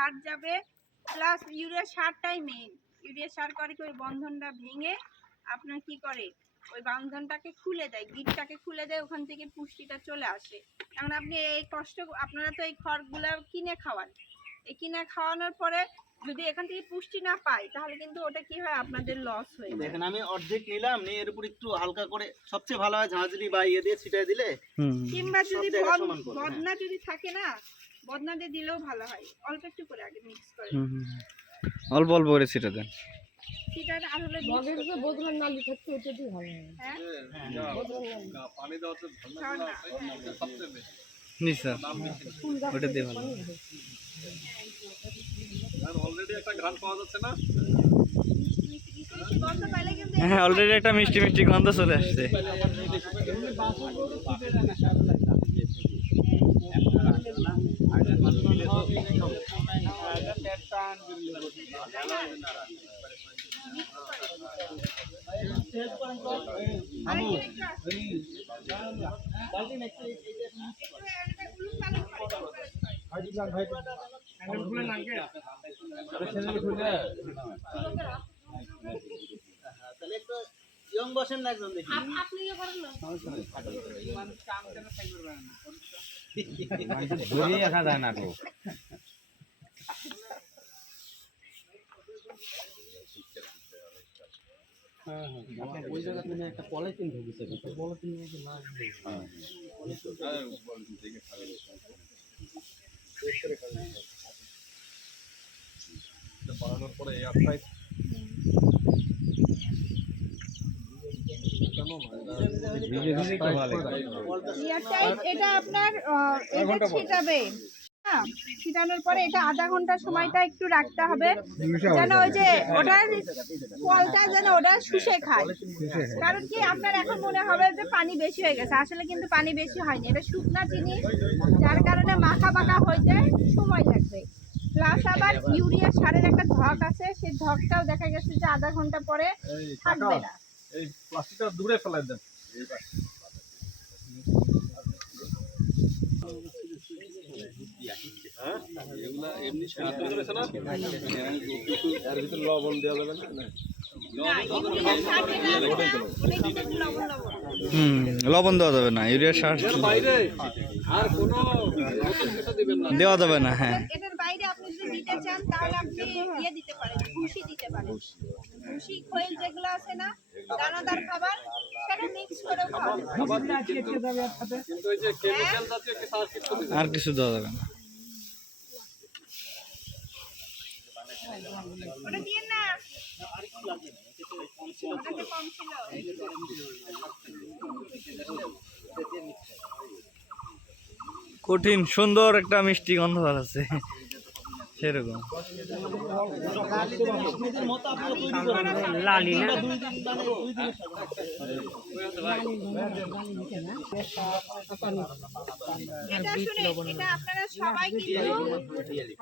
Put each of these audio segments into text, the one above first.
সার যাবে, plus urea সারটাই main. Urea সার করে কি ওই বন্ধনটা ভেঙে আপনার কি করে ওই বন্ধনটাকে খুলে দেয়, গিটটাকে খুলে দেয়, ওখান থেকে পুষ্টিটা চলে আসে। এখন আপনি এই কষ্ট, আপনারা তো এই খড়গুলো কিনে খাওয়ান, এই কিনে খাওয়ানোর পরে যদি এখান থেকে পুষ্টি না পাই তাহলে কিন্তু ওটা কি হয়, আপনাদের লস হয়ে যায়। দেখেন আমি অর্ধেক নিলাম, নিয়ে এর উপর একটু হালকা করে সবচেয়ে ভালো হয় ঝাঁঝরি বা ইয়ে দিয়ে ছিটাই দিলে, কিংবা যদি বদনা যদি থাকে না, বদনা দিয়ে দিলেও ভালো হয়। অল্প একটু করে আগে মিক্স করে, অল্প অল্প করে ছিটা দেন। সেটা আসলে বদলার নালি থাকতে ওটা দিয়ে ভালো হয়। হ্যাঁ পানি দেওয়া তো সবচেয়ে বেশি নি স্যার, ওটা দিয়ে ভালো। অলরেডি একটা ঘ্রাণ পাওয়া যাচ্ছে না? গন্ধ পাইলে কিন্তু হ্যাঁ, অলরেডি একটা মিষ্টি মিষ্টি গন্ধ চলে আসছে। তাহলে একটু ইয়ং বসেন না একজন দেখি। আপনি ইয়ে করেন না, ধরিয়ে রাখা যায় না তো। ওই জায়গা থেকে একটা পলিথিন ঢুকেছে, পলিথিন বানানোর পরে এয়ারটাই এটা আপনার এটা ছিটাবে, হ্যাঁ, ছিটানোর পরে এটা আধা ঘন্টা সময়টা একটু রাখতে হবে, যেন ওই যে ওটার ফলটা যেন ওটা শুষে খায়। কারণ কি আপনার এখন মনে হবে যে পানি বেশি হয়ে গেছে, আসলে কিন্তু পানি বেশি হয়নি, এটা শুকনা জিনিস, যার কারণে মাখা মাখা হইতে সময় লাগবে। প্লাস আবার ইউরিয়া সারের একটা ধক আছে, সেই ধকটাও দেখা গেছে যে আধা ঘন্টা পরে থাকবে না। এই প্লাস্টিকটা দূরে ফেলাই দেন। এগুলা এমনি সিদ্ধ করেছে না, এর ভিতরে লবণ দেওয়া যাবে না? লবণ দেওয়া যাবে না, ইউরিয়া সার বাইরে আর কোনো দিবেন না, দেওয়া যাবে না। হ্যাঁ, এটার বাইরে আপনি যদি দিতে চান তাহলে আপনি ইয়ে দিতে পারেন, ভুসি দিতে পারেন। ভুসি খৈল যেগুলো আছে না, দানাদার খাবার, সেটা মিক্স করে কিন্তু ওই যে কেমিক্যাল জাতীয় কিছু আর কিছু দিবেন আর কিছু দেওয়া যাবে না। ওটা দিয়ে না, ওটাতে কম ছিল। কঠিন সুন্দর একটা মিষ্টি গন্ধ আছে সেরকম। লালি না, এটা শুনে এটা আপনারা সবাই কিন্তু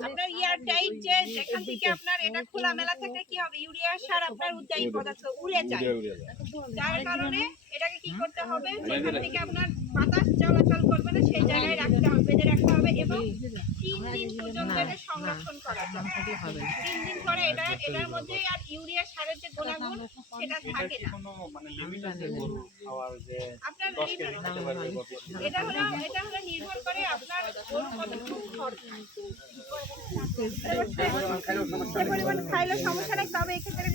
আপনার ইয়ার টাইট যে যেখান থেকে আপনার এটা খোলা মেলা থেকে কি হবে, ইউরিয়া সার আপনার উদ্যায়ী পদার্থ উড়ে যায়, যার কারণে এটাকে কি করতে হবে, যেখান থেকে আপনার বাতাস চলাচল করবে না সেই জায়গায় রাখতে হবে, বেঁধে রাখতে হবে, এবং 3 দিন পর্যন্ত এটা সংরক্ষণ করা যাবে। 3 দিন পরে এটার মধ্যে আর ইউরিয়া সারের যে গুণাগুণ সেটা থাকে না। আপনার এটা হলো নির্ভর করে আপনার গরু কতটুকু খাইলেও সমস্যা নেই, তবে এক্ষেত্রে